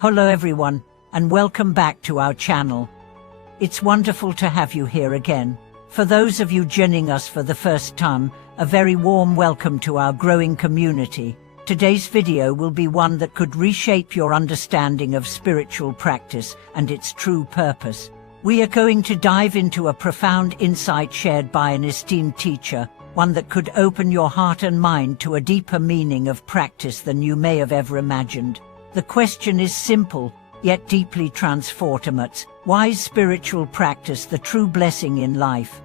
Hello everyone, and welcome back to our channel. It's wonderful to have you here again. For those of you joining us for the first time, a very warm welcome to our growing community. Today's video will be one that could reshape your understanding of spiritual practice and its true purpose. We are going to dive into a profound insight shared by an esteemed teacher, one that could open your heart and mind to a deeper meaning of practice than you may have ever imagined. The question is simple, yet deeply transformative. Why is spiritual practice the true blessing in life?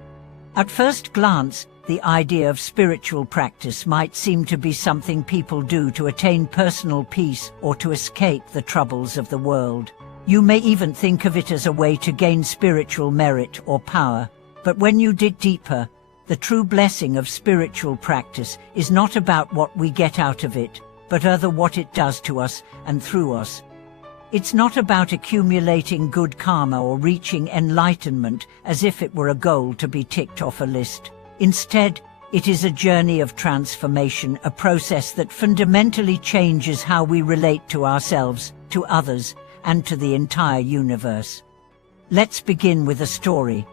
At first glance, the idea of spiritual practice might seem to be something people do to attain personal peace or to escape the troubles of the world. You may even think of it as a way to gain spiritual merit or power. But when you dig deeper, the true blessing of spiritual practice is not about what we get out of it, but rather what it does to us and through us. It's not about accumulating good karma or reaching enlightenment as if it were a goal to be ticked off a list. Instead, it is a journey of transformation, a process that fundamentally changes how we relate to ourselves, to others, and to the entire universe. Let's begin with a story.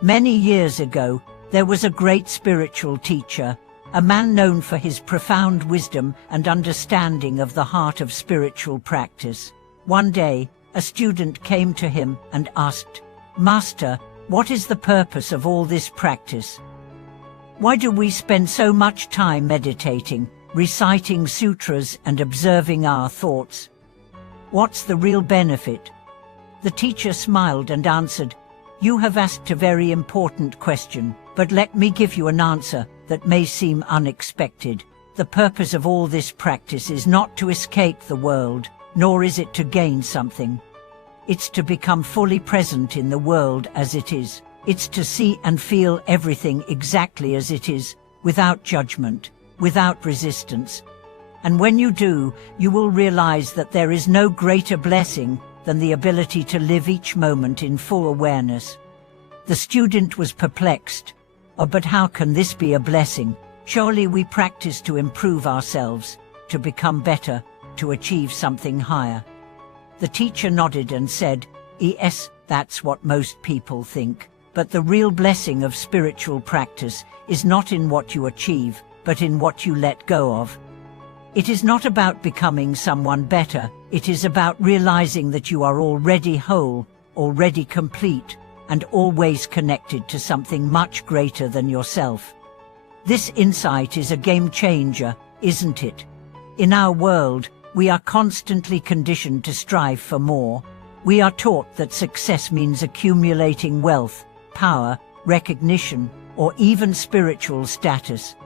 Many years ago, there was a great spiritual teacher, a man known for his profound wisdom and understanding of the heart of spiritual practice. One day, a student came to him and asked, "Master, what is the purpose of all this practice? Why do we spend so much time meditating, reciting sutras and observing our thoughts? What's the real benefit?" The teacher smiled and answered, "You have asked a very important question, but let me give you an answer that may seem unexpected. The purpose of all this practice is not to escape the world, nor is it to gain something. It's to become fully present in the world as it is. It's to see and feel everything exactly as it is, without judgment, without resistance. And when you do, you will realize that there is no greater blessing than the ability to live each moment in full awareness." The student was perplexed. "Oh, but how can this be a blessing? Surely we practice to improve ourselves, to become better, to achieve something higher." The teacher nodded and said, "Yes, that's what most people think. But the real blessing of spiritual practice is not in what you achieve, but in what you let go of. It is not about becoming someone better, it is about realizing that you are already whole, already complete, and always connected to something much greater than yourself." This insight is a game changer, isn't it? In our world, we are constantly conditioned to strive for more. We are taught that success means accumulating wealth, power, recognition, or even spiritual status.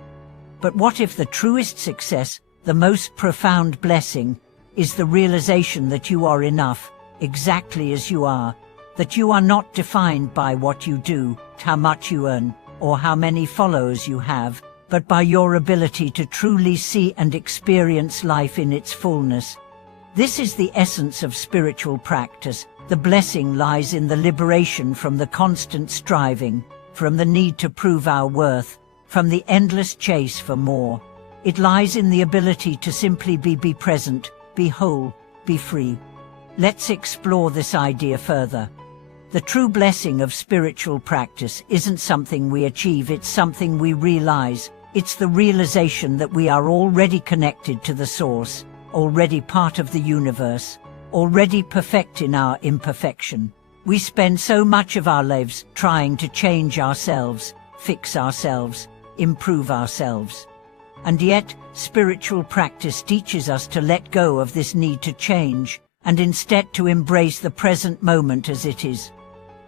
But what if the truest success, the most profound blessing, is the realization that you are enough, exactly as you are, that you are not defined by what you do, how much you earn, or how many followers you have, but by your ability to truly see and experience life in its fullness. This is the essence of spiritual practice. The blessing lies in the liberation from the constant striving, from the need to prove our worth, from the endless chase for more. It lies in the ability to simply be present, be whole, be free. Let's explore this idea further. The true blessing of spiritual practice isn't something we achieve, it's something we realize. It's the realization that we are already connected to the source, already part of the universe, already perfect in our imperfection. We spend so much of our lives trying to change ourselves, fix ourselves, improve ourselves. And yet, spiritual practice teaches us to let go of this need to change, and instead to embrace the present moment as it is.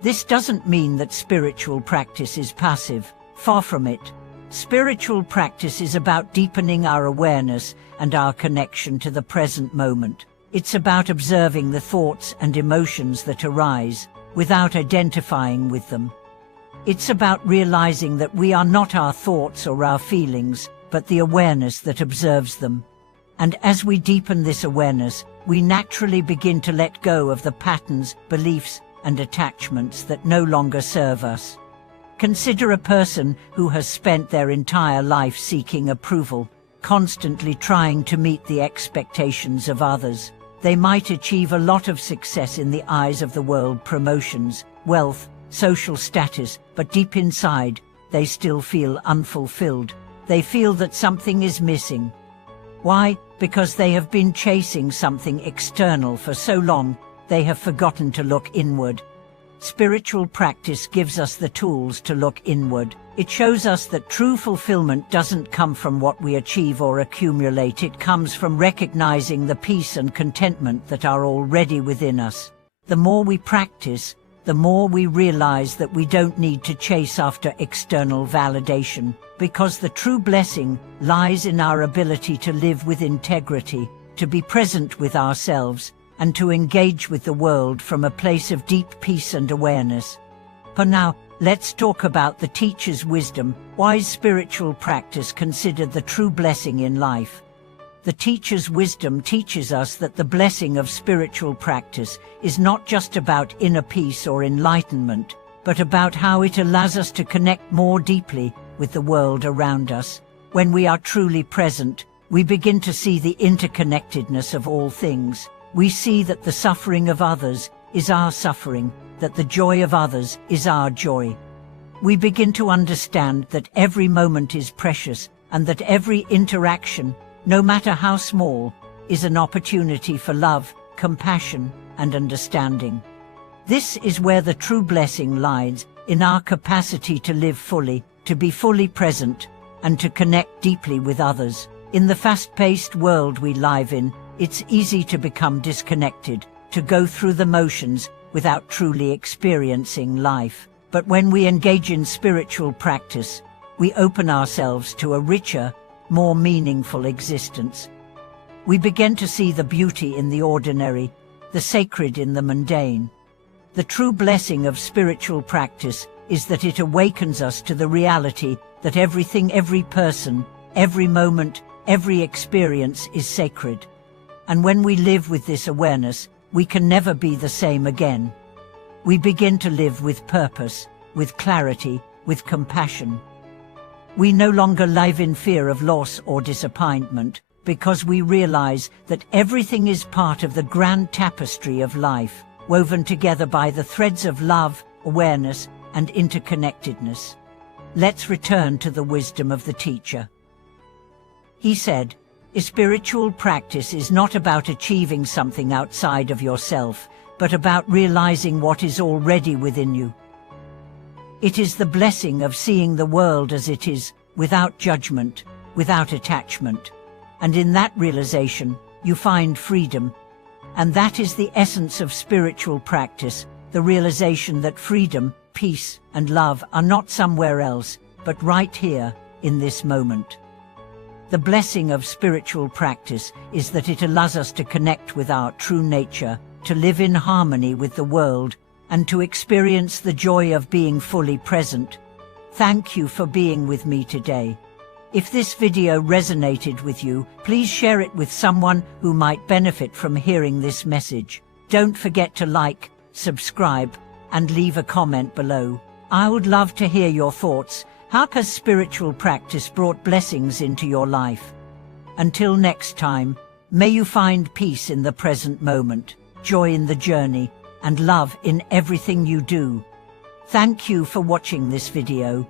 This doesn't mean that spiritual practice is passive, far from it. Spiritual practice is about deepening our awareness and our connection to the present moment. It's about observing the thoughts and emotions that arise, without identifying with them. It's about realizing that we are not our thoughts or our feelings, but the awareness that observes them. And as we deepen this awareness, we naturally begin to let go of the patterns, beliefs, and attachments that no longer serve us. Consider a person who has spent their entire life seeking approval, constantly trying to meet the expectations of others. They might achieve a lot of success in the eyes of the world, promotions, wealth, social status, but deep inside, they still feel unfulfilled. They feel that something is missing. Why? Because they have been chasing something external for so long, they have forgotten to look inward. Spiritual practice gives us the tools to look inward. It shows us that true fulfillment doesn't come from what we achieve or accumulate. It comes from recognizing the peace and contentment that are already within us. The more we practice, the more we realize that we don't need to chase after external validation, because the true blessing lies in our ability to live with integrity, to be present with ourselves, and to engage with the world from a place of deep peace and awareness. But now, let's talk about the teacher's wisdom. Why is spiritual practice considered the true blessing in life? The teacher's wisdom teaches us that the blessing of spiritual practice is not just about inner peace or enlightenment, but about how it allows us to connect more deeply with the world around us. When we are truly present, we begin to see the interconnectedness of all things. We see that the suffering of others is our suffering, that the joy of others is our joy. We begin to understand that every moment is precious and that every interaction, no matter how small, is an opportunity for love, compassion, and understanding. This is where the true blessing lies, in our capacity to live fully, to be fully present, and to connect deeply with others. In the fast-paced world we live in, it's easy to become disconnected, to go through the motions without truly experiencing life. But when we engage in spiritual practice, we open ourselves to a richer, more meaningful existence. We begin to see the beauty in the ordinary, the sacred in the mundane. The true blessing of spiritual practice is that it awakens us to the reality that everything, every person, every moment, every experience is sacred. And when we live with this awareness, we can never be the same again. We begin to live with purpose, with clarity, with compassion. We no longer live in fear of loss or disappointment, because we realize that everything is part of the grand tapestry of life, woven together by the threads of love, awareness, and interconnectedness. Let's return to the wisdom of the teacher. He said, "Spiritual practice is not about achieving something outside of yourself, but about realizing what is already within you. It is the blessing of seeing the world as it is, without judgment, without attachment. And in that realization, you find freedom. And that is the essence of spiritual practice, the realization that freedom, peace, and love are not somewhere else, but right here, in this moment." The blessing of spiritual practice is that it allows us to connect with our true nature, to live in harmony with the world, and to experience the joy of being fully present. Thank you for being with me today. If this video resonated with you, please share it with someone who might benefit from hearing this message. Don't forget to like, subscribe, and leave a comment below. I would love to hear your thoughts. How has spiritual practice brought blessings into your life? Until next time, may you find peace in the present moment, joy in the journey, and love in everything you do. Thank you for watching this video.